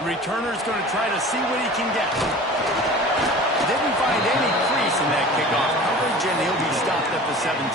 Returner's going to try to see what he can get. Didn't find any crease in that kickoff coverage, and he'll be stopped at the 17.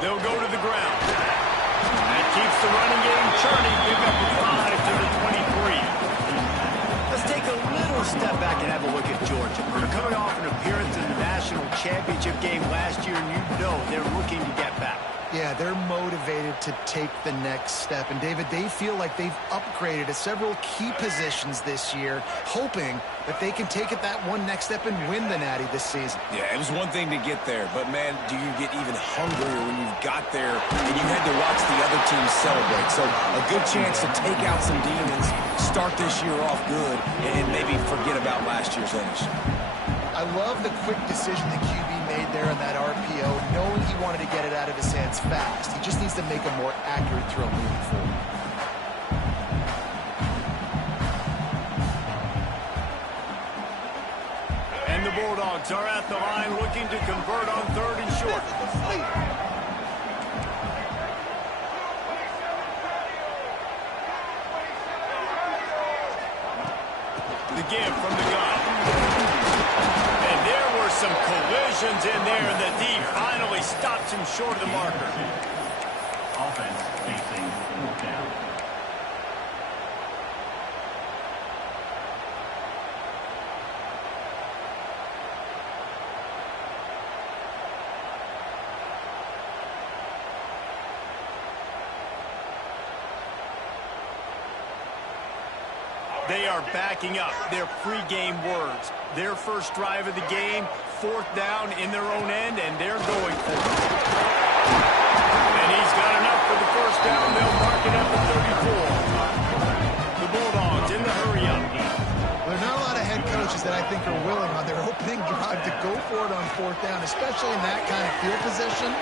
They'll go to the ground. That keeps the running game churning. Pick up the 5 to the 23. Let's take a little step back and have a look at Georgia. They're coming off an appearance in the national championship game last year, and you know they're looking to get back. Yeah, they're motivated to take the next step. And, David, they feel like they've upgraded at several key positions this year, hoping that they can take it that one next step and win the Natty this season. Yeah, it was one thing to get there, but, man, do you get even hungrier when you've got there and you had to watch the other team celebrate? So a good chance to take out some demons, start this year off good, and maybe forget about last year's finish. I love the quick decision the QB made there on that RPO, knowing he wanted to get it out of his hands fast. He just needs to make a more accurate throw moving forward. And the Bulldogs are at the line looking to convert on 3rd and short. The give from the gun. And there were some collisions in there, and the D finally stops him short of the marker. Offense facing 4th down. They are backing up their pregame words. Their first drive of the game, 4th down in their own end, and they're going for it. And he's got enough for the first down. They'll mark it at the 34. The Bulldogs in the hurry up. There are not a lot of head coaches that I think are willing on their opening drive to go for it on 4th down, especially in that kind of field position.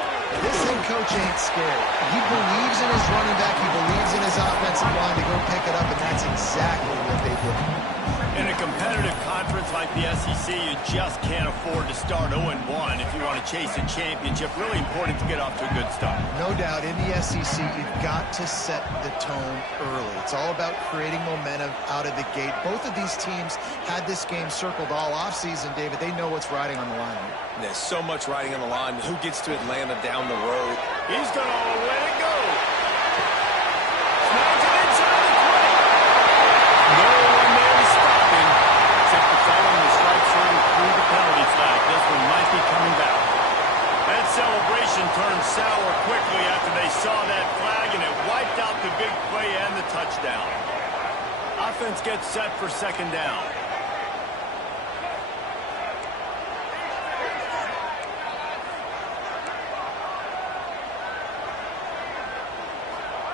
This head coach ain't scared. He believes in his running back. He believes in his offensive line to go pick it up, and that's exactly what they did. In a competitive conference like the SEC, you just can't afford to start 0-1 if you want to chase a championship. Really important to get off to a good start. No doubt, in the SEC, you've got to set the tone early. It's all about creating momentum out of the gate. Both of these teams had this game circled all offseason, David. They know what's riding on the line here. There's so much riding on the line. Who gets to Atlanta down the road? He's going to let it go. Snags it inside the 20. No one there to stop him, except the fellow in the stripes running through the penalty flag. This one might be coming back. That celebration turned sour quickly after they saw that flag, and it wiped out the big play and the touchdown. Offense gets set for 2nd down.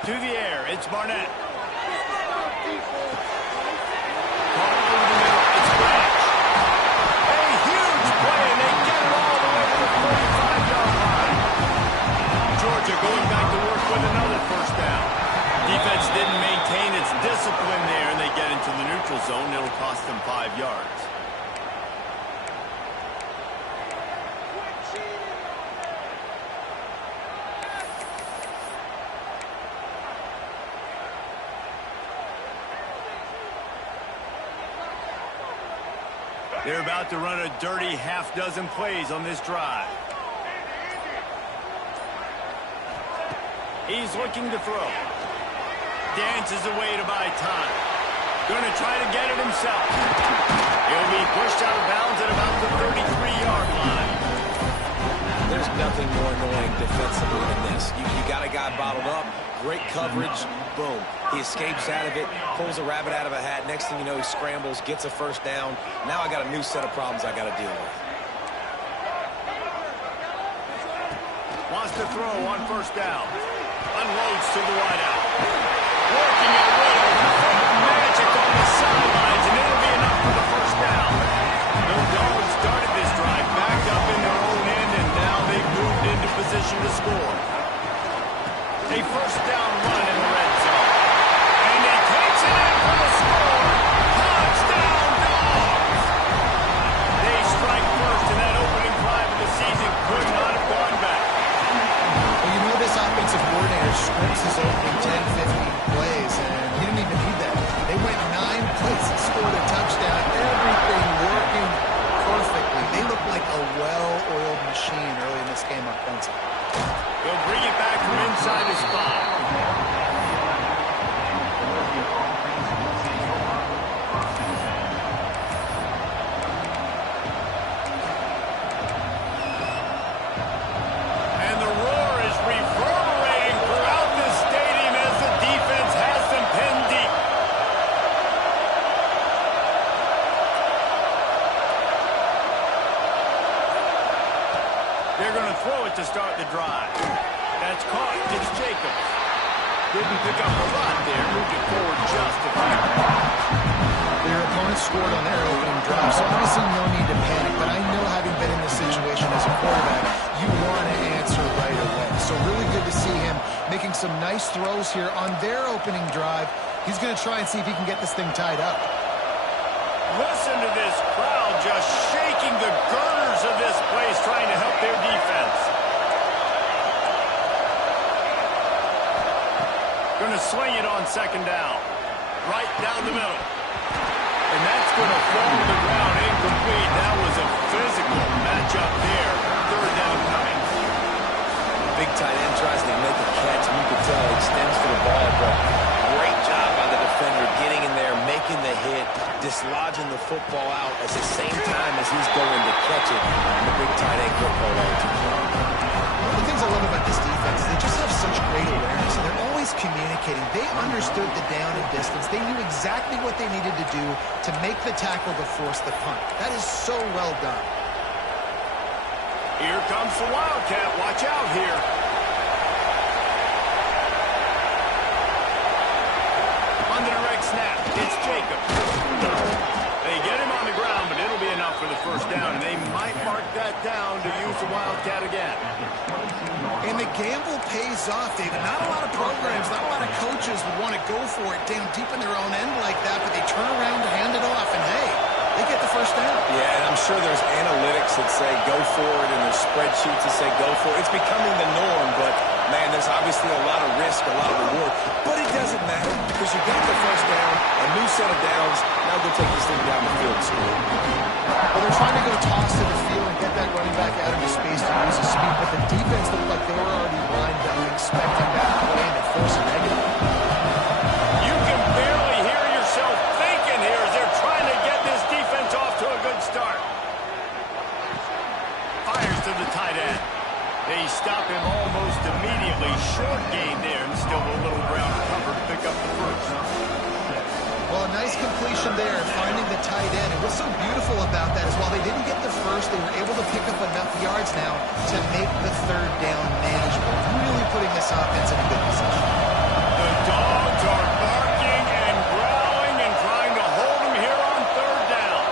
To the air, it's Barnett. Caught over the middle, it's Branch. A huge play, and they get it all the way to the 45-yard line. Georgia going back to work with another first down. Defense didn't maintain its discipline there, and they get into the neutral zone. It'll cost them 5 yards. They're about to run a dirty half-dozen plays on this drive. He's looking to throw. Dances away to buy time. Going to try to get it himself. He'll be pushed out of bounds at about the 33-yard line. There's nothing more annoying defensively than this. You got a guy bottled up, great coverage, boom. He escapes out of it, pulls a rabbit out of a hat. Next thing you know, he scrambles, gets a first down. Now I got a new set of problems I got to deal with. Wants to throw on first down. Unloads to the wideout. Working start the drive. That's caught. It's Jacobs. Didn't pick up a lot there. Moved it forward just a bit. Their opponent scored on their opening drive, so obviously no need to panic. But I know, having been in this situation as a quarterback, you want to answer right away. So really good to see him making some nice throws here on their opening drive. He's going to try and see if he can get this thing tied up. Listen to this crowd just shaking the girders of this place, trying to help their defense. Going to swing it on second down. Right down the middle. And that's going to fall to the ground incomplete. That was a physical matchup there. Third down coming. Big tight end tries to make a catch, and you can tell he extends for the ball, but great job by the defender getting in there, making the hit, dislodging the football out at the same time as he's going to catch it. And the big tight end couldn't hold on to it. One of the things I love about this defense is they just have such great awareness, and they're always communicating. They understood the down and distance. They knew exactly what they needed to do to make the tackle to force the punt. That is so well done. Here comes the Wildcat. Watch out here. On the direct snap, it's Jacobs. They get him on the ground, but it'll be enough for the first down, and they might mark that down to use the Wildcat again. And the gamble pays off, David. Not a lot of programs, not a lot of coaches would want to go for it down deep in their own end like that, but they turn around to hand it off, and hey, they get the first down. Yeah, and I'm sure there's analytics that say go for it, and there's spreadsheets that say go for it. It's becoming the norm, but, man, there's obviously a lot of risk, a lot of reward. But it doesn't matter because you got the first down, a new set of downs. Now go take this thing down the field and score. Well, they're trying to go toss to the field and get that running back out into space to use his speed, but the defense looked like they were already lined up expecting that play, and they force a negative. You can barely hear yourself thinking here as they're trying to get this defense off to a good start. Fires to the tight end. They stop him almost immediately. Short gain there, and still a little ground cover to pick up the first. Well, a nice completion there, finding the tight end. And what's so beautiful about that is while they didn't get the first, they were able to pick up enough yards now to make the third down manageable, really putting this offense in a good position. The dogs are barking and growling and trying to hold him here on third down.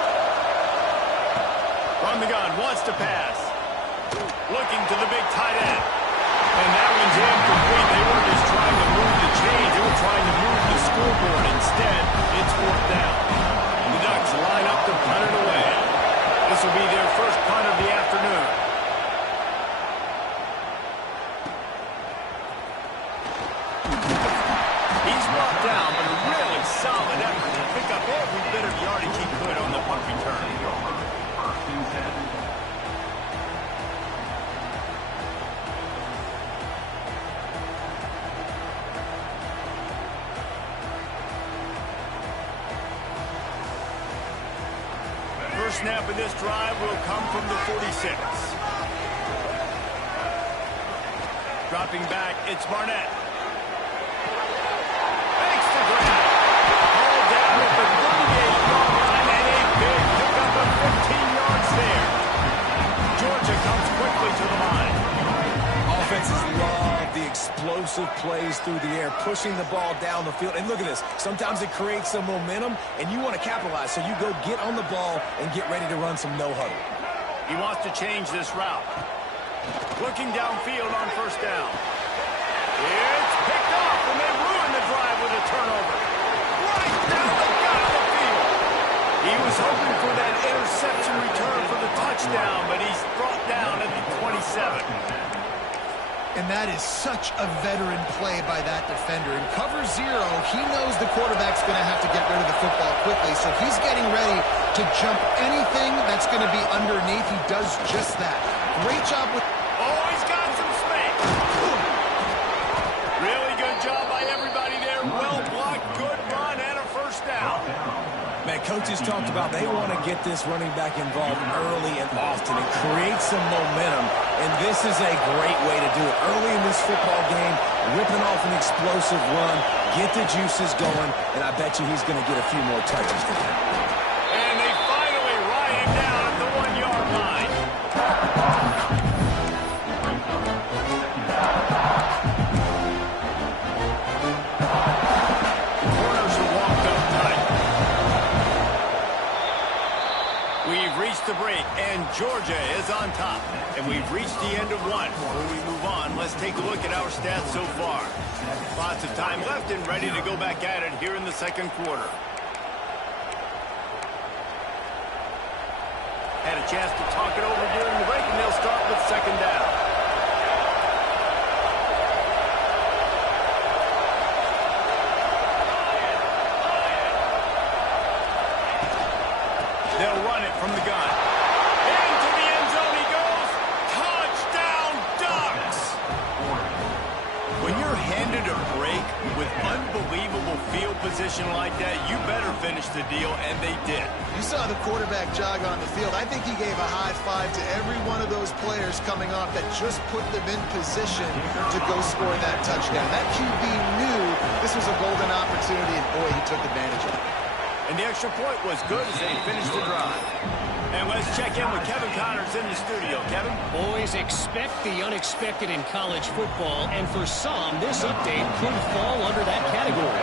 From the gun, wants to pass. Looking to the big tight end. And that one's incomplete. They weren't just trying to move the chains. They were trying to move the scoreboard. Instead, it's fourth down. The Ducks line up to punt it away. This will be their first punt of the afternoon. He's brought down, but a really solid effort to pick up every bit of yardage he could on the punt return. First snap of this drive will come from the 46. Dropping back, it's Barnett. Thanks to Grant. Ball down at the 38-yard line, and a big pickup of 15 yards there. Georgia comes quickly to the line. Offenses love the explosive plays through the air, pushing the ball down the field. And look at this. Sometimes it creates some momentum, and you want to capitalize. So you go get on the ball and get ready to run some no-huddle. He wants to change this route. Looking downfield on first down. It's picked off, and they ruin the drive with a turnover. Right down the gut of the field. He was hoping for that interception return for the touchdown, but he's brought down at the 27. And that is such a veteran play by that defender. In cover zero, he knows the quarterback's going to have to get rid of the football quickly, so he's getting ready to jump anything that's going to be underneath. He does just that. Great job with... Oh, he's got some space. Really good job by everybody there. Well blocked, good run, and a first down. Man, coaches talked about they want to get this running back involved early and often and create some momentum, and this is a great way to do it. Early in this football game, ripping off an explosive run, get the juices going, and I bet you he's going to get a few more touches today. And they finally ride him down at the 1-yard line. the break, and Georgia is on top. And we've reached the end of one. Before we move on, let's take a look at our stats so far. Lots of time left and ready to go back at it here in the second quarter. Had a chance to talk it over during the break, and they'll start with second down. They'll run it from the gun. Into the end zone he goes. Touchdown, Ducks! When you're handed a break with unbelievable field position like that, you better finish the deal, and they did. You saw the quarterback jog on the field. I think he gave a high five to every one of those players coming off that just put them in position to go score that touchdown. That QB knew this was a golden opportunity, and boy, he took advantage of it. And the extra point was good as they finished the drive. And let's check in with Kevin Connors in the studio. Kevin? Boys, expect the unexpected in college football, and for some, this update could fall under that category.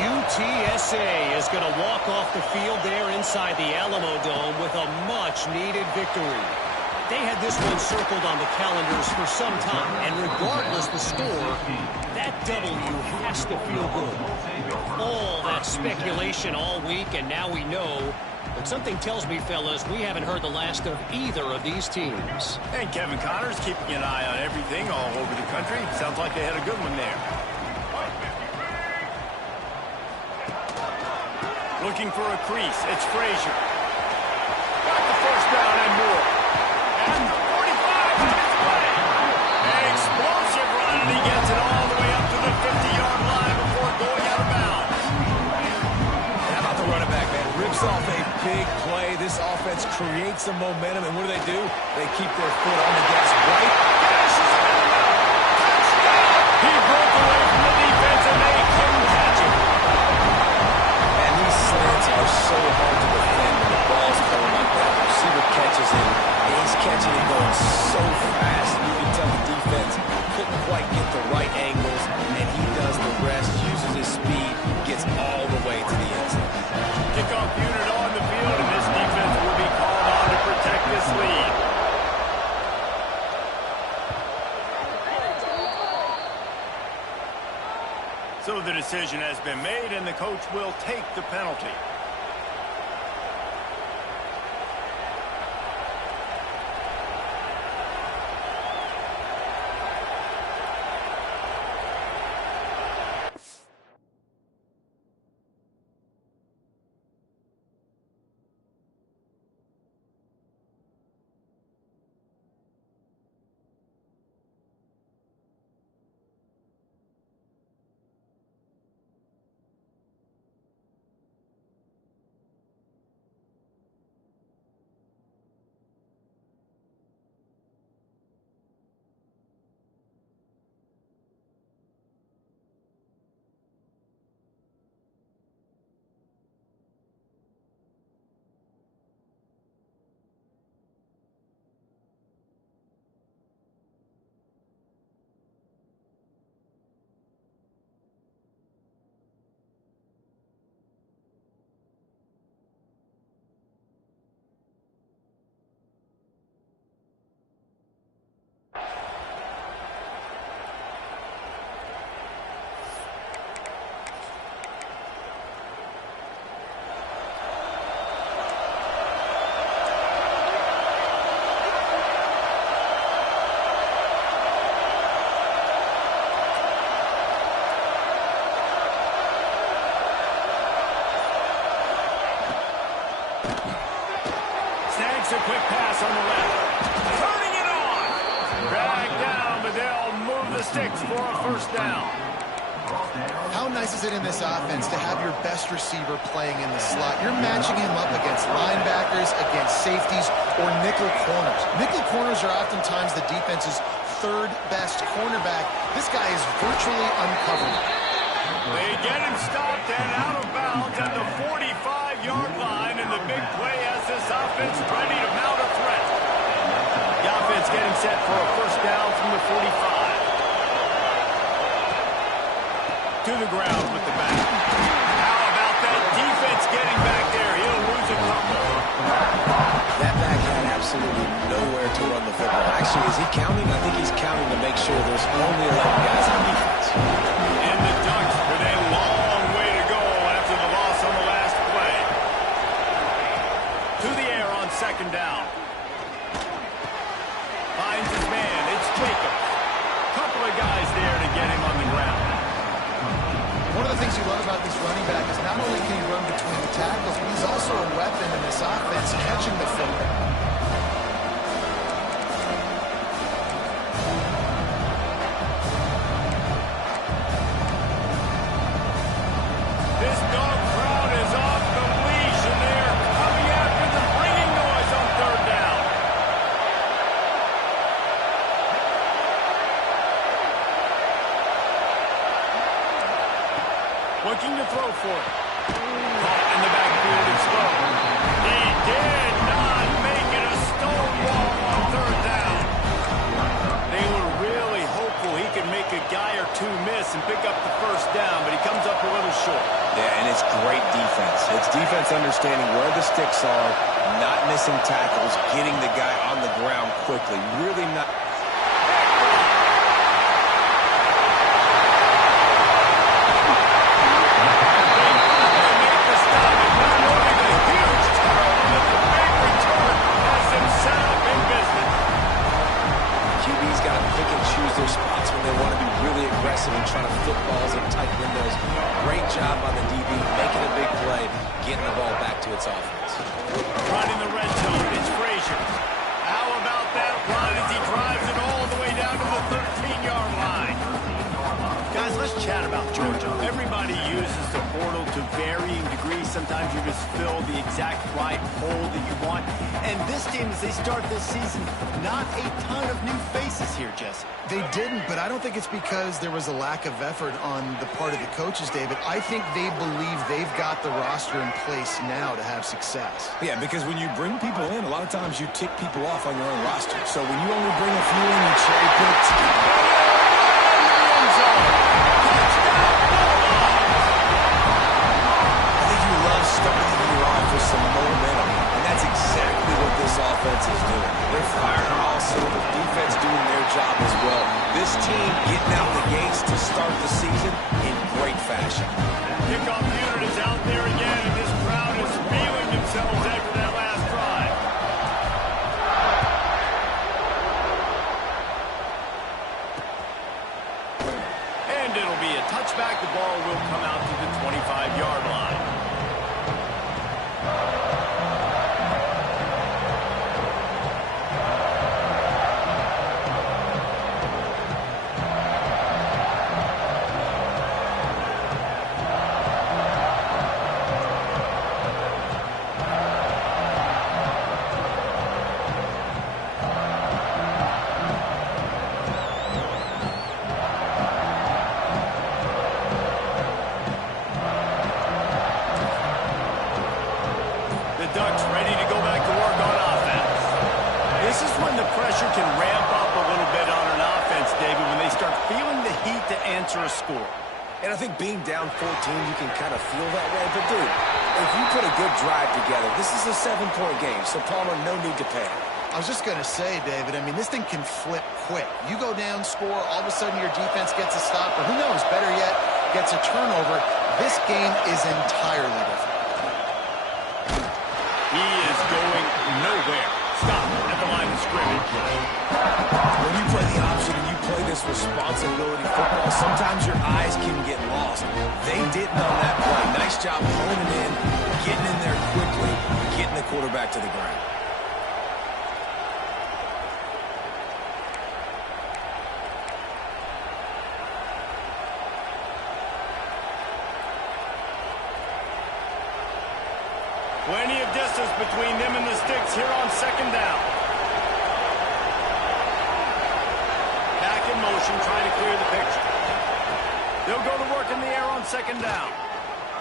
UTSA is going to walk off the field there inside the Alamo Dome with a much-needed victory. They had this one circled on the calendars for some time, and regardless the score, that W has to feel good. All that speculation all week, and now we know. But something tells me, fellas, we haven't heard the last of either of these teams. And Kevin Connors keeping an eye on everything all over the country. Sounds like they had a good one there. Looking for a crease. It's Frazier. Got the first down and more. At the 45 on his way. An explosive run, and he gets it all the way up to the 50-yard line before going out of bounds. How about the running back, man? Rips off a big play. This offense creates some momentum, and what do? They keep their foot on the gas right. Dashes it in the middle. Touchdown! He broke away from the defense, and they couldn't catch him. And these slants are so hard to defend when the ball's coming like that. The receiver catches him, and he's catching it going so fast. You can tell the defense couldn't quite get the right angles, and he does the rest, uses his speed, gets all the way to the end zone. Kickoff unit on the field, and this defense will be called on to protect this lead. So the decision has been made, and the coach will take the penalty. A quick pass on the left. Turning it on. Dragged down, but they'll move the sticks for a first down. How nice is it in this offense to have your best receiver playing in the slot? You're matching him up against linebackers, against safeties, or nickel corners. Nickel corners are oftentimes the defense's third best cornerback. This guy is virtually uncovered. They get him stopped and out of bounds at the 45-yard line, and the big play has this offense ready to mount a threat. The offense getting set for a first down from the 45. To the ground with the back. How about that defense getting back there? He'll lose a couple. That about this running back is not only can he run between the tackles, but he's also a weapon in this offense, catching the football. This dog crowd is off the leash, and they are coming after them, bringing noise on third down. Looking to throw for it. Caught in the backfield and slow. He did not make it a stonewall on third down. They were really hopeful he could make a guy or two miss and pick up the first down, but he comes up a little short. Yeah, and it's great defense. It's defense understanding where the sticks are, not missing tackles, getting the guy on the ground quickly. Really not... Their spots when they want to be really aggressive and trying to fit balls in tight windows. Great job on the DB, making a big play, getting the ball back to its offense. Running the red zone, it's Frazier. How about that run as he drives it all the way down to the 13-yard line? Guys, let's chat about Georgia. Everybody uses the portal to varying degrees. Sometimes you just fill the exact right hole that you want. And this team, as they start this season, not a ton of new faces here, Jesse. They didn't, but I don't think it's because there was a lack of effort on the part of the coaches, David. I think they believe they've got the roster in place now to have success. Yeah, because when you bring people in, a lot of times you tick people off on your own roster. So when you only bring a few in, you cherry pick. I think you love starting the year off with some momentum, and that's exactly what this offense is doing. They're firing on all cylinders. Defense doing their job as well. This team getting out the gates to start the season in great fashion. Kickoff unit is out there again, and this crowd is feeling themselves after that last drive. And it'll be a touchback. The ball will come out to the 25-yard line. Ducks ready to go back to work on offense. This is when the pressure can ramp up a little bit on an offense, David, when they start feeling the heat to answer a score. And I think being down 14, you can kind of feel that way. But, dude, if you put a good drive together, this is a 7-point game, so Palmer, no need to panic. I was just going to say, David, I mean, this thing can flip quick. You go down, score, all of a sudden your defense gets a stop, or who knows, better yet, gets a turnover. This game is entirely different. He is going nowhere. Stop at the line of scrimmage. When you play the option and you play this responsibility football, sometimes your eyes can get lost. They didn't on that play. Nice job honing in, getting in there quickly, getting the quarterback to the ground. Plenty of distance between them and the sticks here on second down. Back in motion, trying to clear the picture. They'll go to work in the air on second down.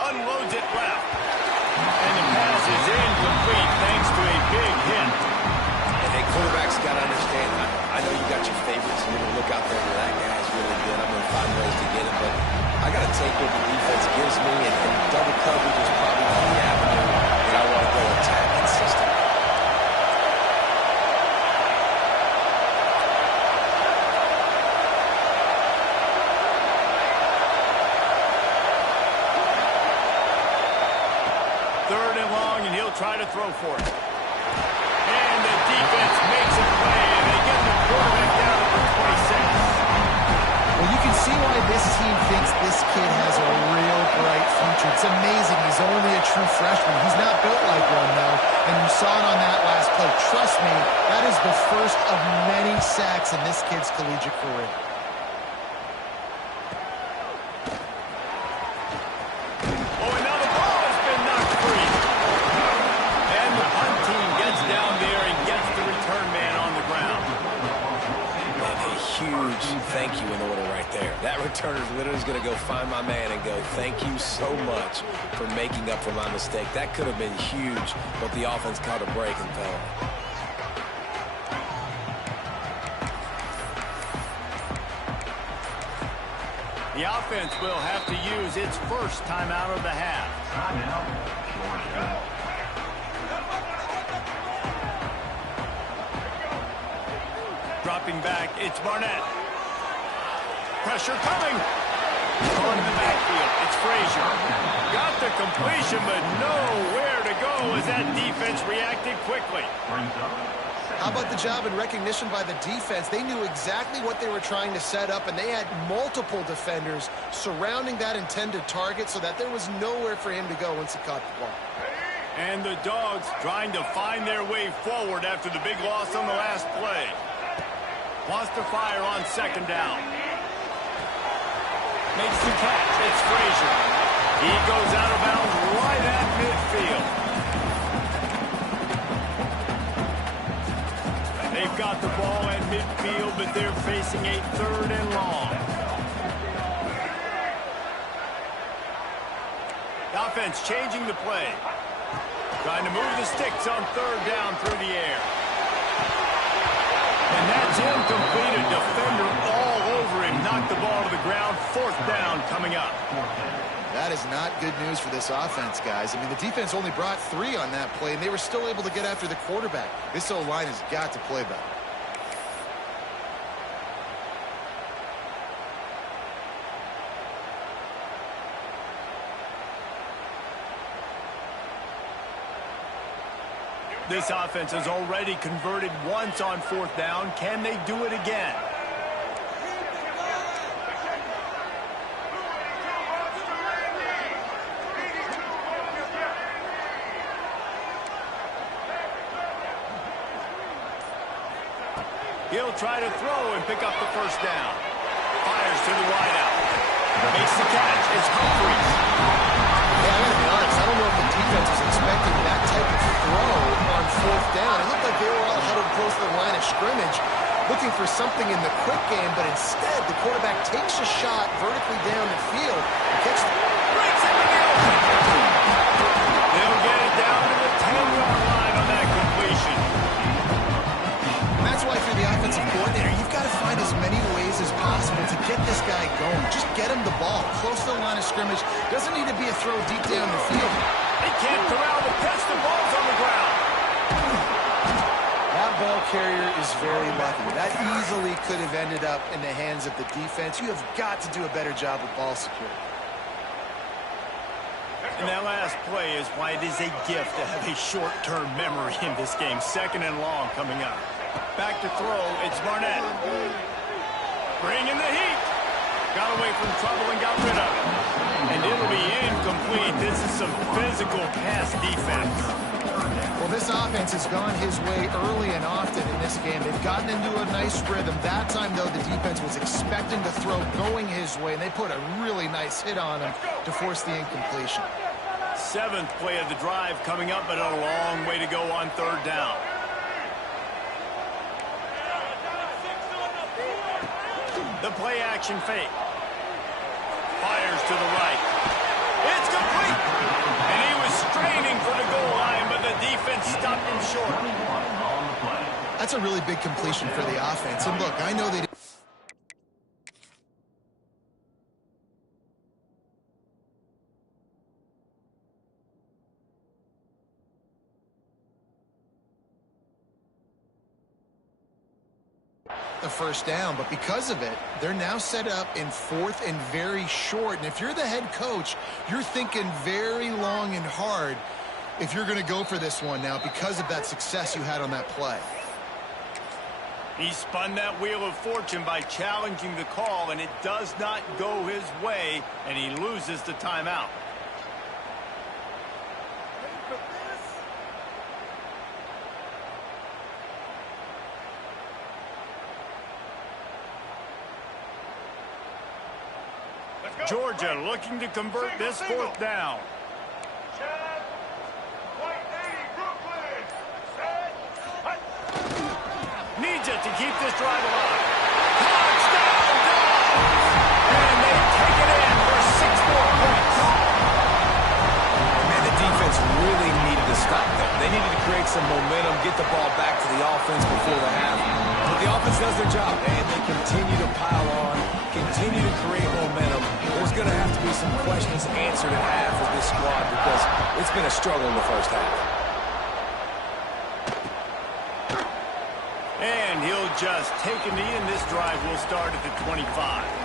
Unloads it left. And the pass is incomplete thanks to a big hit. And hey, quarterbacks got to understand, I know you got your favorites, and you're going to look out there and that guy's really good. I'm going to find ways to get him, but I got to take what the defense gives me, and double coverage is probably the avenue that I want to go attack consistently. Third and long, and he'll try to throw for it. And the defense makes a play, and they get the quarterback down at the 26. Well, you can see why this team thinks this kid has a real bright future. It's amazing. He's only a true freshman. He's not built like one, though, and you saw it on that last play. Trust me, that is the first of many sacks in this kid's collegiate career. Oh, and now the ball has been knocked free. And the punt team gets down there and gets the return man on the ground. And a huge thank you in order right there. That returner literally is going to go find my man and go, thank you so much for making up for my mistake. That could have been huge, but the offense caught a break and fell. The offense will have to use its first timeout of the half. Timeout, Georgia. Dropping back, it's Barnett. Pressure coming. On the backfield, it's Frazier. Got the completion, but nowhere to go as that defense reacted quickly. Brings up. How about the job and recognition by the defense? They knew exactly what they were trying to set up, and they had multiple defenders surrounding that intended target so that there was nowhere for him to go once he caught the ball. And the Dogs trying to find their way forward after the big loss on the last play. Wants to fire on second down. Makes the catch. It's Frazier. He goes out of bounds right at midfield. They've got the ball at midfield, but they're facing a 3rd and long. The offense changing the play. Trying to move the sticks on 3rd down through the air. And that's incomplete. A defender all over him. Knocked the ball to the ground. 4th down coming up. That is not good news for this offense, guys. I mean, the defense only brought 3 on that play, and they were still able to get after the quarterback. This O-line has got to play better. This offense has already converted once on 4th down. Can they do it again? He'll try to throw and pick up the 1st down. Fires to the wideout. Makes the catch. It's Humphries. Yeah, I gotta be honest, I don't know if the defense was expecting that type of throw on 4th down. It looked like they were all huddled close to the line of scrimmage, looking for something in the quick game, but instead the quarterback takes a shot vertically down the field. Breaks into the open. They'll get it down to the 10-yard line on that completion. And that's why for the offensive coordinator, you've got to find as many ways as possible to get this guy going. Just get him the ball close to the line of scrimmage. Doesn't need to be a throw deep down the field. They can't corral the pitch. The ball's on the ground. That ball carrier is very lucky. That easily could have ended up in the hands of the defense. You have got to do a better job with ball security. And that last play is why it is a gift to have a short-term memory in this game. 2nd and long coming up. Back to throw, it's Barnett. Bringing the heat. Got away from trouble and got rid of it. And it'll be incomplete. This is some physical pass defense. Well, this offense has gone his way early and often in this game. They've gotten into a nice rhythm. That time, though, the defense was expecting the throw going his way, and they put a really nice hit on him to force the incompletion. 7th play of the drive coming up, but a long way to go on 3rd down. The play action fake. Fires to the right. It's complete. And he was straining for the goal line, but the defense stopped him short. That's a really big completion for the offense. And look, I know they didn't. The 1st down, but because of it, they're now set up in 4th and very short. And if you're the head coach, you're thinking very long and hard if you're going to go for this one now because of that success you had on that play. He spun that wheel of fortune by challenging the call, and it does not go his way, and he loses the timeout. Georgia looking to convert this fourth down. Needs it to keep this drive alive. Touchdown, Dogs! And they take it in for 6 more points. Man, the defense really needed to stop them. They needed to create some momentum, get the ball back to the offense before the half. But the offense does their job, and they continue to pile on, continue to create momentum. There's going to have to be some questions answered at half with this squad because it's been a struggle in the first half. And he'll just take a knee, and this drive will start at the 25.